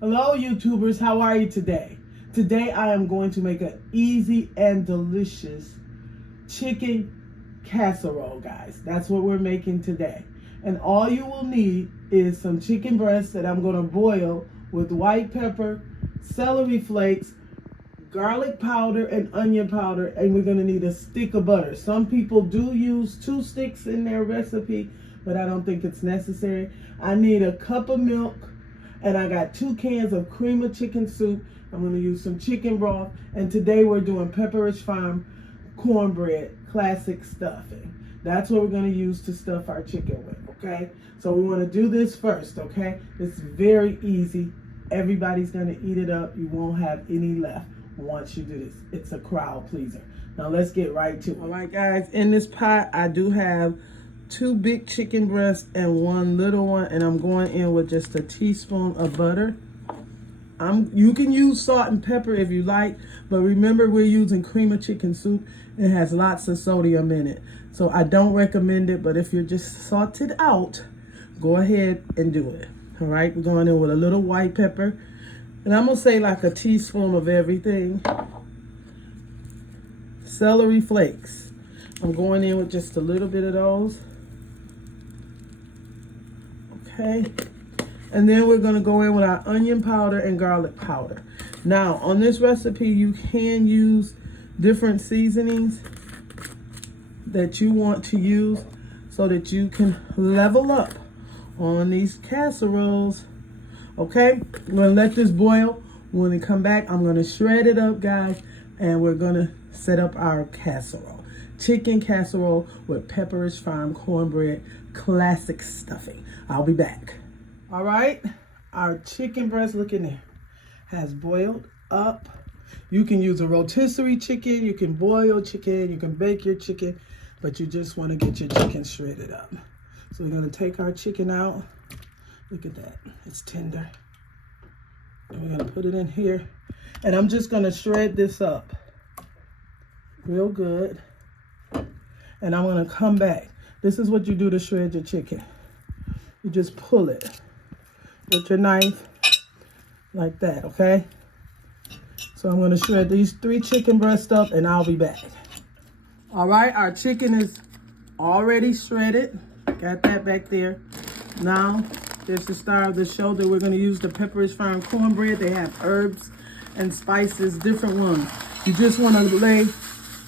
Hello YouTubers, how are you today? Today I am going to make an easy and delicious chicken casserole, guys. That's what we're making today. And all you will need is some chicken breasts that I'm going to boil with white pepper, celery flakes, garlic powder, and onion powder, and we're going to need a stick of butter. Some people do use 2 sticks in their recipe, but I don't think it's necessary. I need a cup of milk, and I got 2 cans of cream of chicken soup. I'm going to use some chicken broth, and today we're doing Pepperidge Farms Cornbread Classic Stuffing. That's what we're going to use to stuff our chicken with, okay? So we want to do this first, okay? It's very easy. Everybody's going to eat it up. You won't have any left once you do this. It's a crowd pleaser. Now let's get right to it. All right, guys, in this pot, I do have 2 big chicken breasts and 1 little one, and I'm going in with just a teaspoon of butter. You can use salt and pepper if you like, but remember we're using cream of chicken soup. It has lots of sodium in it, so I don't recommend it, but if you're just salted out, go ahead and do it. All right, we're going in with a little white pepper, and I'm gonna say like a teaspoon of everything. Celery flakes, I'm going in with just a little bit of those. Okay, and then we're gonna go in with our onion powder and garlic powder. Now, on this recipe, you can use different seasonings that you want to use so that you can level up on these casseroles. Okay, I'm gonna let this boil. When we come back, I'm gonna shred it up, guys, and we're gonna set up our casserole. Chicken casserole with Pepperidge Farms Cornbread Classic Stuffing. I'll be back. All right, our chicken breast, look in there, has boiled up. You can use a rotisserie chicken, you can boil chicken, you can bake your chicken, but you just want to get your chicken shredded up. So we're going to take our chicken out. Look at that, it's tender. And we're going to put it in here. And I'm just going to shred this up real good. And I'm going to come back. This is what you do to shred your chicken. You just pull it with your knife like that, okay? So I'm gonna shred these 3 chicken breasts up and I'll be back. All right, our chicken is already shredded. Got that back there. Now, there's the star of the show that we're gonna use the Pepperidge Farms Cornbread. They have herbs and spices, different ones. You just wanna lay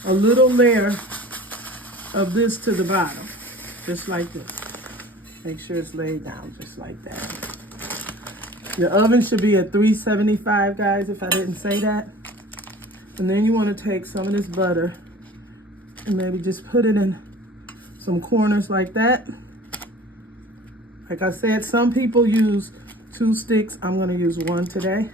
a little layer of this to the bottom, just like this. Make sure it's laid down just like that. Your oven should be at 375, guys, if I didn't say that. And then you want to take some of this butter and maybe just put it in some corners like that. Like I said, some people use 2 sticks. I'm going to use 1 today.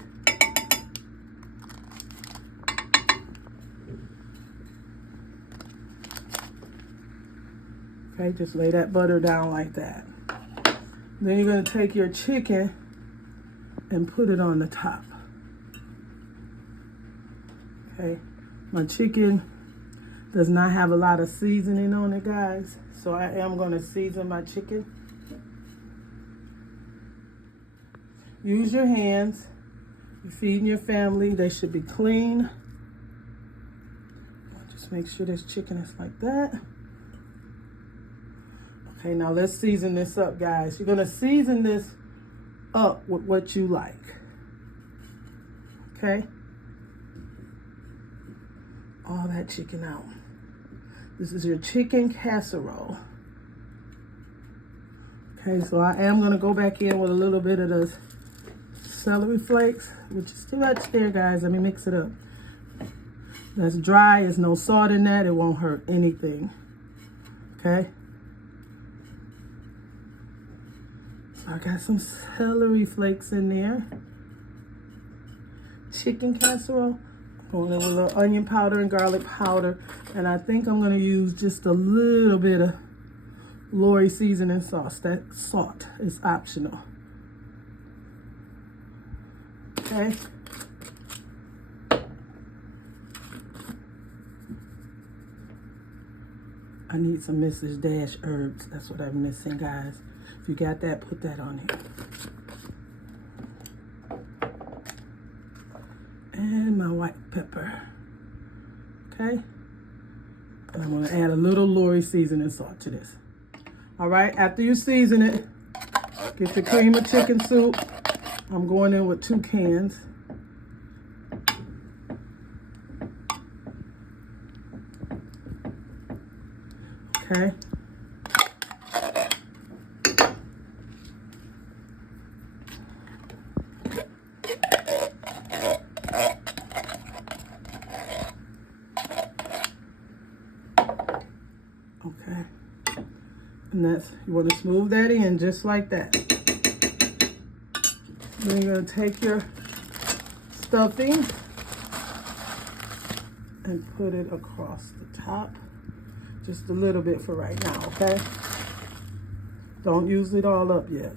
Okay, just lay that butter down like that. Then you're going to take your chicken and put it on the top. Okay, my chicken does not have a lot of seasoning on it, guys, so I am going to season my chicken. Use your hands. You're feeding your family, they should be clean. Just make sure this chicken is like that. Okay, now let's season this up, guys. You're going to season this up with what you like. Okay? All that chicken out. This is your chicken casserole. Okay, so I am going to go back in with a little bit of the celery flakes, which is too much there, guys. Let me mix it up. That's dry. There's no salt in that. It won't hurt anything. Okay? I got some celery flakes in there. Chicken casserole. Going in with a little onion powder and garlic powder. And I think I'm going to use just a little bit of Lori seasoning sauce. That salt is optional. Okay. I need some Mrs. Dash herbs. That's what I'm missing, guys. If you got that, put that on here. my white pepper. Okay? And I'm gonna add a little Lori seasoning salt to this. All right, after you season it, get your cream of chicken soup. I'm going in with 2 cans. Okay. Okay. And that's, you want to smooth that in just like that. Then you're going to take your stuffing and put it across the top. Just a little bit for right now, okay? Don't use it all up yet.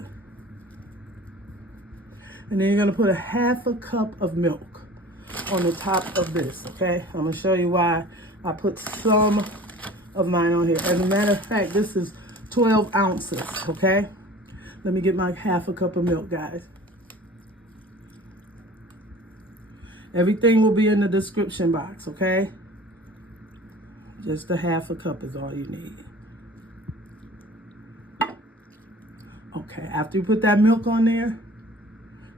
And then you're gonna put a 1/2 cup of milk on the top of this, okay? I'm gonna show you why I put some of mine on here. As a matter of fact, this is 12 ounces, okay? Let me get my 1/2 cup of milk, guys. Everything will be in the description box, okay? Just a 1/2 cup is all you need. Okay, after you put that milk on there,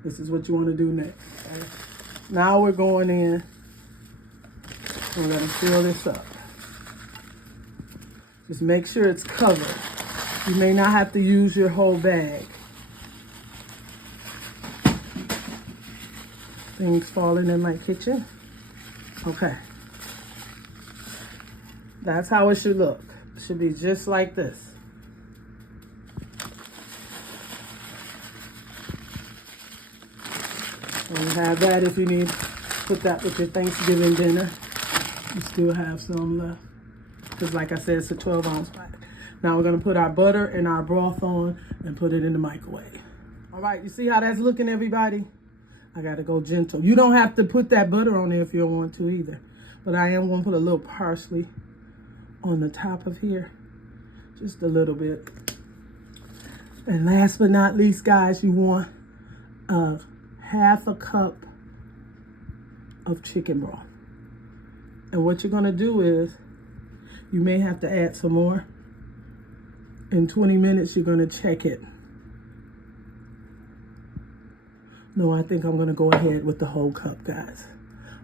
this is what you want to do next. Okay? Now we're going in. We're going to fill this up. Just make sure it's covered. You may not have to use your whole bag. Things falling in my kitchen. Okay. That's how it should look. It should be just like this. And you have that if you need to put that with your Thanksgiving dinner. You still have some left. Because like I said, it's a 12-ounce pack. Now we're going to put our butter and our broth on and put it in the microwave. All right, you see how that's looking, everybody? I got to go gentle. You don't have to put that butter on there if you don't want to either. But I am going to put a little parsley on the top of here, just a little bit. And last but not least, guys, you want a 1/2 cup of chicken broth. And what you're gonna do is, you may have to add some more. In 20 minutes, you're gonna check it. No, I think I'm gonna go ahead with the whole cup, guys.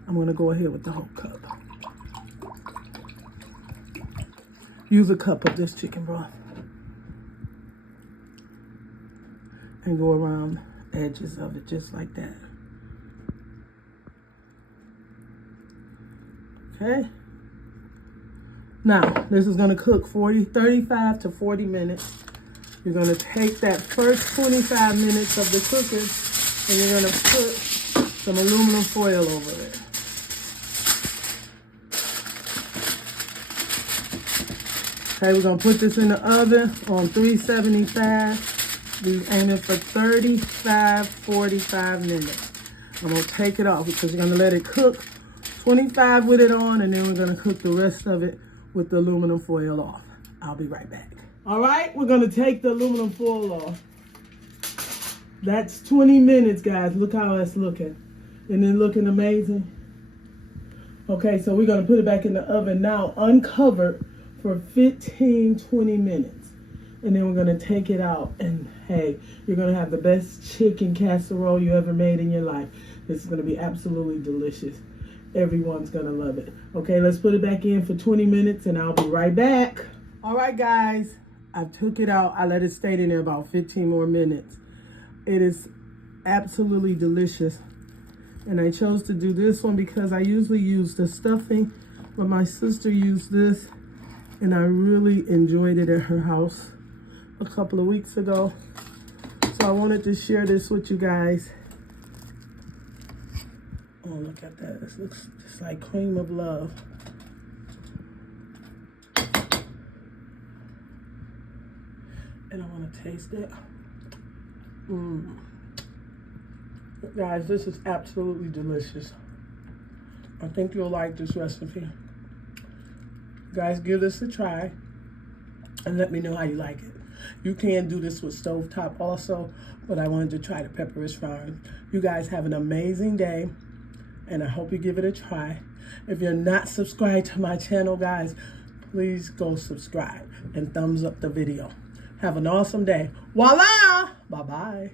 I'm gonna go ahead with the whole cup. Use a cup of this chicken broth and go around the edges of it just like that. Okay. Now, this is going to cook 35 to 40 minutes. You're going to take that first 25 minutes of the cooking and you're going to put some aluminum foil over it. Okay, we're gonna put this in the oven on 375. We're aiming for 45 minutes. I'm gonna take it off because we're gonna let it cook 25 with it on, and then we're gonna cook the rest of it with the aluminum foil off. I'll be right back. All right, we're gonna take the aluminum foil off. That's 20 minutes, guys. Look how that's looking. Isn't it looking amazing? Okay, so we're gonna put it back in the oven now, uncovered, for 15-20 minutes, and then we're gonna take it out, and hey, you're gonna have the best chicken casserole you ever made in your life. This is gonna be absolutely delicious. Everyone's gonna love it. Okay, let's put it back in for 20 minutes and I'll be right back. All right, guys, I took it out. I let it stay in there about 15 more minutes. It is absolutely delicious, and I chose to do this one because I usually use the stuffing, but my sister used this and I really enjoyed it at her house a couple of weeks ago. So I wanted to share this with you guys. Oh, look at that. This looks just like cream of love. And I want to taste it. Guys, this is absolutely delicious. I think you'll like this recipe. Guys, give this a try and let me know how you like it. You can do this with stovetop also, but I wanted to try the Pepperidge Farms. You guys have an amazing day, and I hope you give it a try. If you're not subscribed to my channel, guys, please go subscribe and thumbs up the video. Have an awesome day. Voila! Bye-bye.